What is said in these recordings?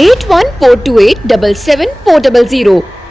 8142877400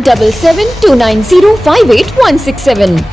7729058167।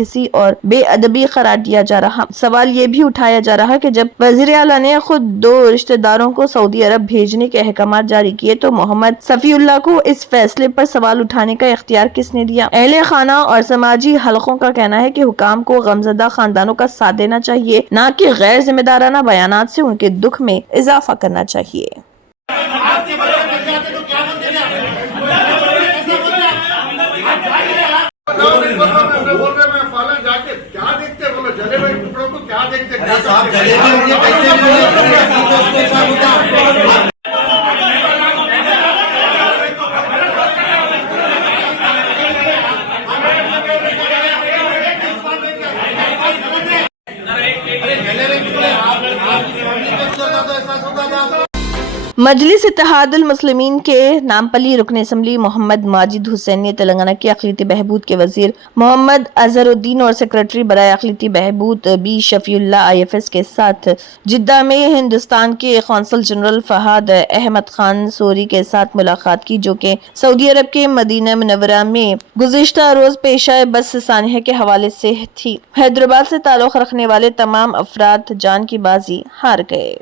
حسی اور بے ادبی قرار دیا جا رہا۔ سوال یہ بھی اٹھایا جا رہا کہ جب وزیر اعلیٰ نے خود 2 رشتہ داروں کو سعودی عرب بھیجنے کے احکامات جاری کیے تو محمد صفی اللہ کو اس فیصلے پر سوال اٹھانے کا اختیار کس نے دیا؟ اہل خانہ اور سماجی حلقوں کا کہنا ہے کہ حکام کو غمزدہ خاندانوں کا ساتھ دینا چاہیے، نہ کہ غیر ذمہ دارانہ بیانات سے ان کے دکھ میں اضافہ کرنا چاہیے۔ مجلس اتحاد المسلمین کے نامپلی رکن اسمبلی محمد ماجد حسین نے تلنگانہ کے اقلیتی بہبود کے وزیر محمد اظہر الدین اور سیکریٹری برائے اقلیتی بہبود بی شفیع اللہ IFS کے ساتھ جدہ میں ہندوستان کے قونصل جنرل فہد احمد خان سوری کے ساتھ ملاقات کی، جو کہ سعودی عرب کے مدینہ منورہ میں گزشتہ روز پیشہ بس ثانیہ کے حوالے سے تھی۔ حیدرآباد سے تعلق رکھنے والے تمام افراد جان کی بازی ہار گئے۔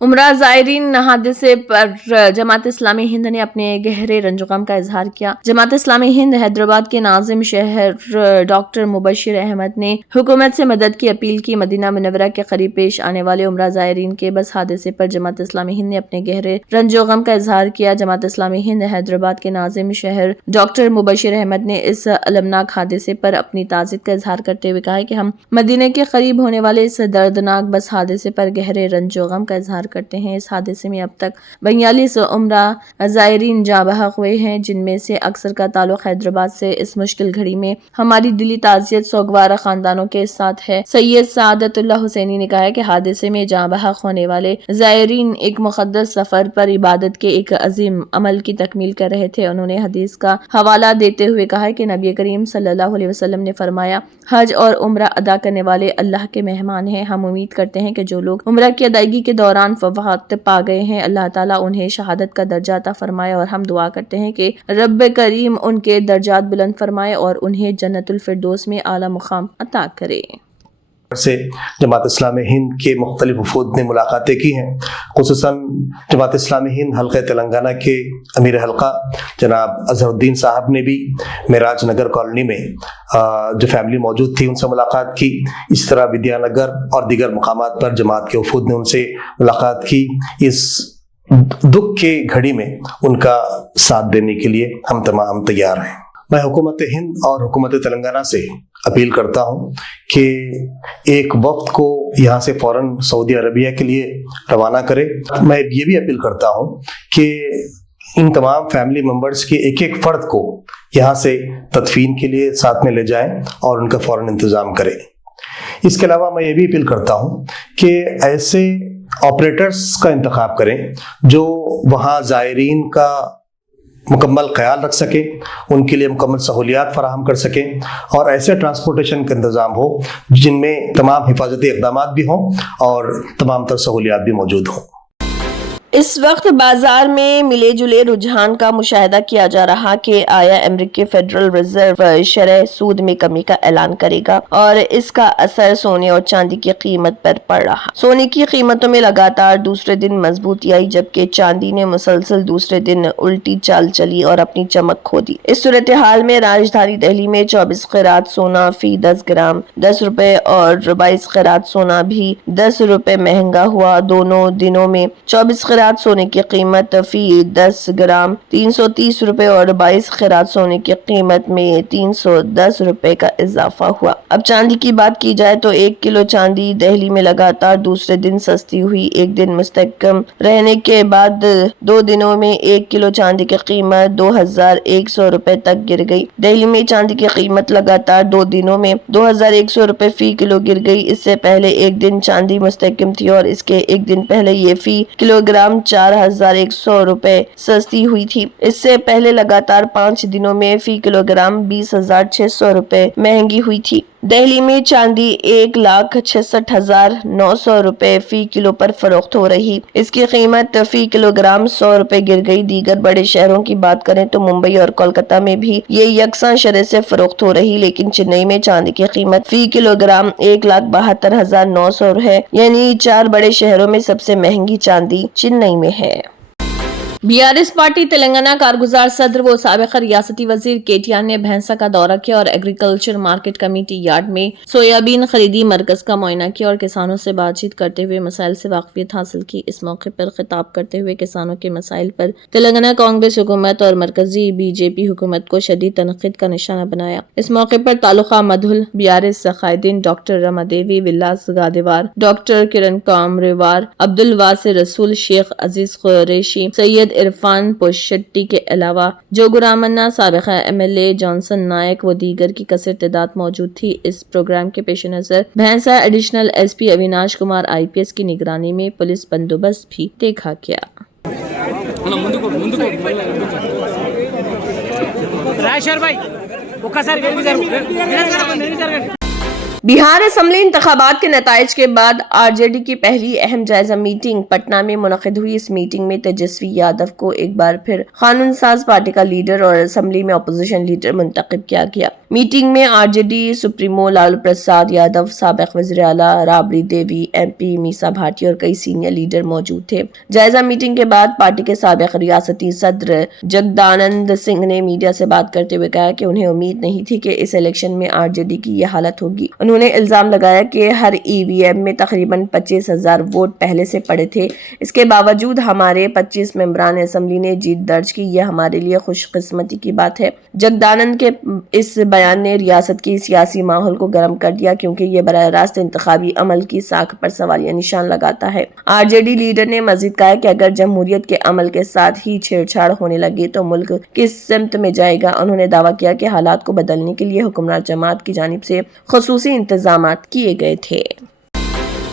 عمرہ زائرین حادثے پر جماعت اسلامی ہند نے اپنے گہرے رنج و غم کا اظہار کیا۔ جماعت اسلامی ہند حیدرآباد کے ناظم شہر ڈاکٹر مبشر احمد نے حکومت سے مدد کی اپیل کی۔ مدینہ منورہ کے قریب پیش آنے والے عمرہ زائرین کے بس حادثے پر جماعت اسلامی ہند نے اپنے گہرے رنج و غم کا اظہار کیا۔ جماعت اسلامی ہند حیدرآباد کے ناظم شہر ڈاکٹر مبشر احمد نے اس المناک حادثے پر اپنی تعزیت کا اظہار کرتے ہوئے کہا کہ ہم مدینہ کے قریب ہونے والے اس دردناک بس حادثے پر گہرے رنج و غم کا اظہار کرتے ہیں۔ اس حادثے میں اب تک 42 عمرہ زائرین جاں بحق ہوئے ہیں، جن میں سے اکثر کا تعلق حیدرآباد سے۔ اس مشکل گھڑی میں ہماری دلی تعزیت سوگوارہ خاندانوں کے ساتھ ہے۔ سید سعادت اللہ حسینی نے کہا ہے کہ حادثے میں جاں بحق ہونے والے زائرین ایک مقدس سفر پر عبادت کے ایک عظیم عمل کی تکمیل کر رہے تھے۔ انہوں نے حدیث کا حوالہ دیتے ہوئے کہا کہ نبی کریم صلی اللہ علیہ وسلم نے فرمایا، حج اور عمرہ ادا کرنے والے اللہ کے مہمان ہیں۔ ہم امید کرتے ہیں کہ جو لوگ عمرہ کی ادائیگی کے دوران وفات پا گئے ہیں، اللہ تعالیٰ انہیں شہادت کا درجہ عطا فرمائے، اور ہم دعا کرتے ہیں کہ رب کریم ان کے درجات بلند فرمائے اور انہیں جنت الفردوس میں اعلیٰ مقام عطا کرے۔ سے جماعت اسلامی ہند کے مختلف وفود نے ملاقاتیں کی ہیں، خصوصاً جماعت اسلامی ہند حلقہ تلنگانہ کے امیر حلقہ جناب اظہر الدین صاحب نے بھی معراج نگر کالونی میں جو فیملی موجود تھی ان سے ملاقات کی۔ اس طرح ودیا نگر اور دیگر مقامات پر جماعت کے وفود نے ان سے ملاقات کی۔ اس دکھ کے گھڑی میں ان کا ساتھ دینے کے لیے ہم تمام تیار ہیں۔ میں حکومت ہند اور حکومت تلنگانہ سے اپیل کرتا ہوں کہ ایک وفد کو یہاں سے فوراً سعودی عربیہ کے لیے روانہ کرے۔ میں یہ بھی اپیل کرتا ہوں کہ ان تمام فیملی ممبرز کے ایک ایک فرد کو یہاں سے تدفین کے لیے ساتھ میں لے جائیں اور ان کا فوراً انتظام کریں۔ اس کے علاوہ میں یہ بھی اپیل کرتا ہوں کہ ایسے آپریٹرز کا انتخاب کریں جو وہاں زائرین کا مکمل خیال رکھ سکیں، ان کے لیے مکمل سہولیات فراہم کر سکیں، اور ایسے ٹرانسپورٹیشن کا انتظام ہو جن میں تمام حفاظتی اقدامات بھی ہوں اور تمام تر سہولیات بھی موجود ہوں۔ اس وقت بازار میں ملے جلے رجحان کا مشاہدہ کیا جا رہا کہ آیا امریکی فیڈرل ریزرو شرح سود میں کمی کا اعلان کرے گا، اور اس کا اثر سونے اور چاندی کی قیمت پر پڑ رہا۔ سونے کی قیمتوں میں لگاتار دوسرے دن مضبوطی آئی، جبکہ چاندی نے مسلسل دوسرے دن الٹی چال چلی اور اپنی چمک کھو دی۔ اس صورتحال میں راجدھانی دہلی میں 24 قیرات سونا فی 10 گرام 10 روپے اور 22 قیرات سونا بھی 10 روپے مہنگا ہوا۔ دونوں دنوں میں 24 قیرات سونے کی قیمت فی 10 گرام 330 روپے اور 22 قیرات سونے کی قیمت میں 310 روپے کا اضافہ ہوا۔ اب چاندی کی بات کی جائے تو 1 کلو چاندی دہلی میں لگاتار دوسرے دن سستی ہوئی۔ ایک دن مستحکم رہنے کے بعد 2 دنوں میں 1 کلو چاندی کی قیمت 2100 روپے تک گر گئی۔ دہلی میں چاندی کی قیمت لگاتار 2 دنوں میں 2100 روپے فی کلو گر گئی۔ اس سے پہلے ایک دن چاندی مستحکم تھی اور اس کے ایک دن پہلے یہ فی کلو گرام 4100 روپے سستی ہوئی تھی۔ اس سے پہلے لگاتار 5 دنوں میں فی کلو گرام 20600 روپے مہنگی ہوئی تھی۔ دہلی میں چاندی 1,66,900 روپے فی کلو پر فروخت ہو رہی، اس کی قیمت فی کلو گرام 100 روپے گر گئی۔ دیگر بڑے شہروں کی بات کریں تو ممبئی اور کولکتہ میں بھی یہ یکساں شرح سے فروخت ہو رہی، لیکن چنئی میں چاندی کی قیمت فی کلو گرام 1,72,900 ہے، یعنی 4 بڑے شہروں میں سب سے مہنگی چاندی چنئی میں ہے۔ BRS پارٹی تلنگانہ کارگزار صدر و سابق ریاستی وزیر KTR نے بھینسا کا دورہ کیا اور ایگریکلچر مارکیٹ کمیٹی یارڈ میں سویابین خریدی مرکز کا معائنہ کیا اور کسانوں سے بات چیت کرتے ہوئے مسائل سے واقفیت حاصل کی۔ اس موقع پر خطاب کرتے ہوئے کسانوں کے مسائل پر تلنگانہ کانگریس حکومت اور مرکزی BJP حکومت کو شدید تنقید کا نشانہ بنایا۔ اس موقع پر تعلقہ مدھل BRS قائدین ڈاکٹر رما دیوی ولاس گادیوار، ڈاکٹر کرن کامریوار، عبدالواسع رسول، شیخ عزیز قریشی، سید عرفان پوشٹی کے علاوہ جوگرامنا، سابق MLA جانسن نائک و دیگر کی کثیر تعداد موجود تھی۔ اس پروگرام کے پیش نظر Bhainsa additional SP Avinash Kumar IPS کی نگرانی میں پولیس بندوبست بھی دیکھا گیا۔ بہار اسمبلی انتخابات کے نتائج کے بعد RJD کی پہلی اہم جائزہ میٹنگ پٹنہ میں منعقد ہوئی۔ اس میٹنگ میں تیجسوی یادو کو ایک بار پھر قانون ساز پارٹی کا لیڈر اور اسمبلی میں اپوزیشن لیڈر منتخب کیا گیا۔ میٹنگ میں RJD سپریمو لالو پرساد یادو، سابق وزیر اعلیٰ رابڑی دیوی، MP میسا بھاٹی اور کئی سینئر لیڈر موجود تھے۔ جائزہ میٹنگ کے بعد پارٹی کے سابق ریاستی صدر جگدانند سنگھ نے میڈیا سے بات کرتے ہوئے کہا کہ انہیں امید نہیں تھی کہ اس الیکشن میں RJD کی یہ حالت ہوگی۔ انہوں نے الزام لگایا کہ ہر EVM میں تقریباً 25,000 ووٹ پہلے سے پڑے تھے، اس کے باوجود ہمارے 25 ممبران اسمبلی نے جیت درج کی، یہ ہمارے لیے خوش قسمتی کی بات ہے۔ جگدانند کے اس بیان نے ریاست کی سیاسی ماحول کو گرم کر دیا کیونکہ یہ براہ راست انتخابی عمل کی ساکھ پر سوالیہ نشان لگاتا ہے۔ RJD لیڈر نے مزید کہا کہ اگر جمہوریت کے عمل کے ساتھ ہی چھیڑ چھاڑ ہونے لگی تو ملک کس سمت میں جائے گا۔ انہوں نے دعویٰ کیا کہ حالات کو بدلنے کے لیے حکمران جماعت کی جانب سے خصوصی انتظامات کیے گئے تھے۔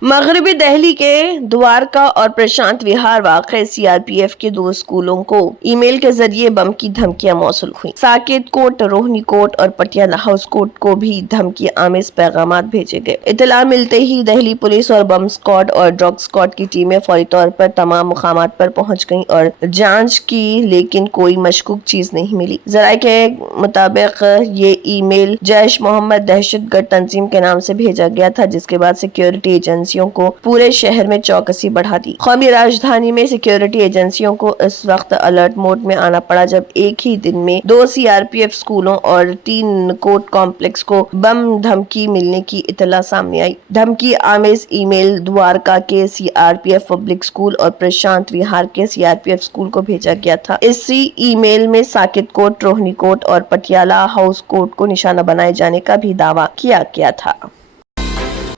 مغربی دہلی کے دوارکا اور پرشانت وہار واقع CRPF کے 2 اسکولوں کو ای میل کے ذریعے بم کی دھمکیاں موصول ہوئیں۔ ساکیت کوٹ، روہنی کوٹ اور پٹیالہ ہاؤس کوٹ کو بھی دھمکی آمیز پیغامات بھیجے گئے۔ اطلاع ملتے ہی دہلی پولیس اور بم اسکواڈ اور ڈرگ اسکواڈ کی ٹیمیں فوری طور پر تمام مقامات پر پہنچ گئیں اور جانچ کی، لیکن کوئی مشکوک چیز نہیں ملی۔ ذرائع کے مطابق یہ ای میل جیش محمد دہشت گرد تنظیم کے نام سے بھیجا گیا تھا، جس کے بعد سیکیورٹی ایجنسیوں کو پورے شہر میں چوکسی بڑھا دی۔ قومی راجدھانی میں سیکیورٹی ایجنسیوں کو اس وقت الرٹ موڈ میں آنا پڑا جب ایک ہی دن میں 2 CRPF اسکولوں اور 3 کورٹ کمپلیکس کو بم دھمکی ملنے کی اطلاع سامنے آئی۔ دھمکی آمیز ای میل دوارکا کے CRPF پبلک اسکول اور پرشانت وہار کے CRPF اسکول کو بھیجا گیا تھا۔ اسی ای میل میں ساکت کوٹ، روہنی کوٹ اور پٹیالہ ہاؤس کوٹ کو نشانہ بنائے جانے کا بھی دعویٰ کیا گیا تھا۔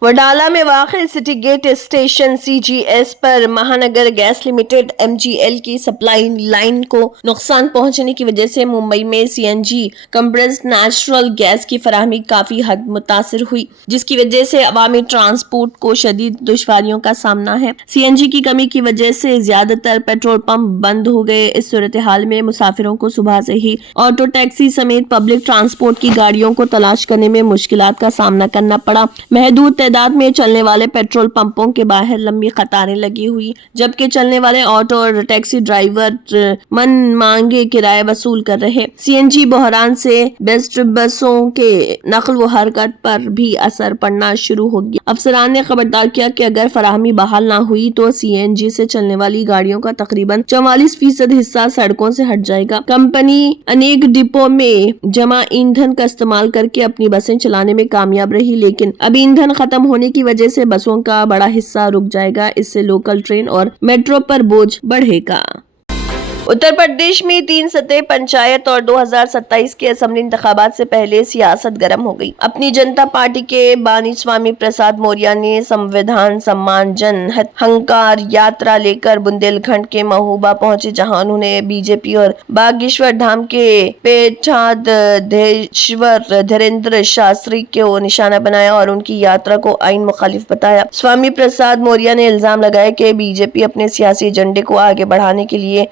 وڈالہ میں واقع سٹی گیٹ اسٹیشن CGS پر مہانگر گیس لمیٹڈ MGL کی سپلائی لائن کو نقصان پہنچنے کی وجہ سے ممبئی میں CNG کمپریسڈ نیچرل گیس کی فراہمی کافی حد متاثر ہوئی، جس کی وجہ سے عوامی ٹرانسپورٹ کو شدید دشواریوں کا سامنا ہے۔ CNG کی کمی کی وجہ سے زیادہ تر پیٹرول پمپ بند ہو گئے۔ اس صورتحال میں مسافروں کو صبح سے ہی آٹو ٹیکسی سمیت پبلک ٹرانسپورٹ کی گاڑیوں کو تلاش کرنے میں مشکلات کا سامنا کرنا پڑا۔ محدود تعداد میں چلنے والے پیٹرول پمپوں کے باہر لمبی قطاریں لگی ہوئی، جبکہ چلنے والے آٹو اور ٹیکسی ڈرائیور من مانگے کرایہ وصول کر رہے۔ CNG بحران سے بیسٹ بسوں کے نقل و حرکت پر بھی اثر پڑنا شروع ہو گیا۔ افسران نے خبردار کیا کہ اگر فراہمی بحال نہ ہوئی تو CNG سے چلنے والی گاڑیوں کا تقریباً 44% حصہ سڑکوں سے ہٹ جائے گا۔ کمپنی انیک ڈپو میں جمع ایندھن کا استعمال کر کے اپنی بسیں چلانے میں کامیاب رہی، لیکن اب ایندھن ختم ہونے کی وجہ سے بسوں کا بڑا حصہ رک جائے گا۔ اس سے لوکل ٹرین اور میٹرو پر بوجھ بڑھے گا۔ اتر پردیش میں 3 سطح پنچایت اور 2027 کے اسمبلی انتخابات سے پہلے سیاست گرم ہو گئی۔ اپنی جنتا پارٹی کے بانی سوامی پرساد موریہ نے سمویدھان سمان جن ہنکار یاترا لے کر بندیل کھنڈ کے مہوبہ پہنچے، جہاں انہوں نے BJP اور باگیشور دھام کے پیٹھادھیشور دھیریندر شاستری کو نشانہ بنایا اور ان کی یاترا کو آئین مخالف بتایا۔ سوامی پرساد موریہ نے الزام لگایا کہ BJP اپنے سیاسی ایجنڈے کو آگے بڑھانے کے لیے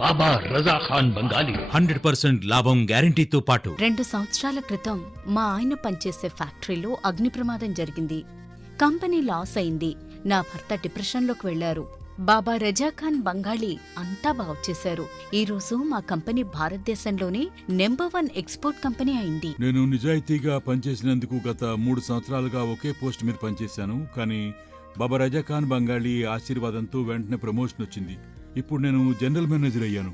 బాబా రజా ఖాన్ బంగాలి 100% లాభం గ్యారంటీతో పాటు 2 సంవత్సరాల క్రితం మా ఆయన పనిచేసే ఫ్యాక్టరీలో అగ్ని ప్రమాదం జరిగింది. కంపెనీ లాస్ అయింది. నా భర్త డిప్రెషన్లోకి వెళ్లారు. బాబా రజా ఖాన్ బంగాళీ అంతా బాగు చేశారు. ఈ రోజు మా కంపెనీ భారతదేశంలోనే నెంబర్ 1 ఎక్స్పోర్ట్ కంపెనీ అయింది. నేను నిజాయితీగా పనిచేసినందుకు గత 3 సంవత్సరాలుగా ఒకే పోస్ట్ మీద పనిచేశాను. కానీ బాబా రజా ఖాన్ బంగాళీ ఆశీర్వాదంతో వెంటనే ప్రమోషన్ వచ్చింది. ఇప్పుడు నేను జనరల్ మేనేజర్ అయ్యాను.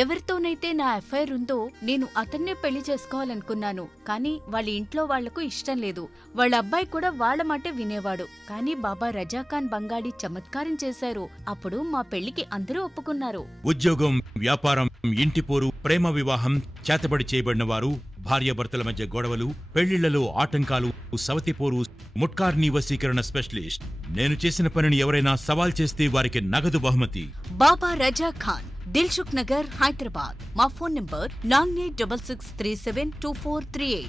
ఎవరితోనైతే నా ఎఫ్ఐఆర్ ఉందో నేను అతన్నే పెళ్లి చేసుకోవాలనుకున్నాను. కానీ వాళ్ళ ఇంట్లో వాళ్లకు ఇష్టం లేదు. వాళ్ళ అబ్బాయి కూడా వాళ్ళ మాటే వినేవాడు. కానీ బాబా రజా ఖాన్ బంగాళీ చమత్కారం చేశారు. అప్పుడు మా పెళ్లికి అందరూ ఒప్పుకున్నారు. ఉద్యోగం, వ్యాపారం, ఇంటి పోరు, ప్రేమ వివాహం, చేతబడి చేయబడిన వారు, భార్యాభర్తల మధ్య గొడవలు, పెళ్లిళ్లలో ఆటంకాలు, సవతిపోరు, ముట్కార్నీ వశీకరణ స్పెషలిస్ట్. నేను చేసిన పనిని ఎవరైనా సవాల్ చేస్తే వారికి నగదు బహుమతి. బాబా రజా ఖాన్, దిల్సుఖ్ నగర్, హైదరాబాద్. మా phone number 9866372438.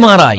MRI,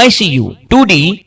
ICU, 2D